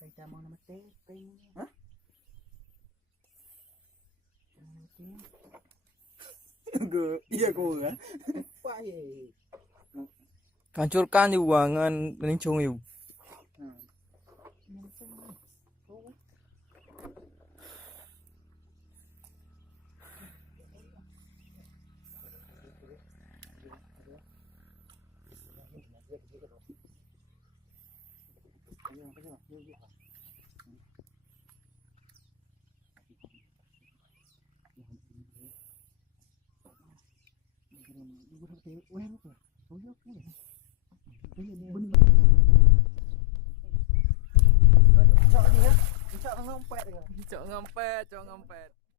Kita mau nama teh, Iya kau kan? Hancurkan uangan menincung yuk. Cok ngempet. Cok ngempet.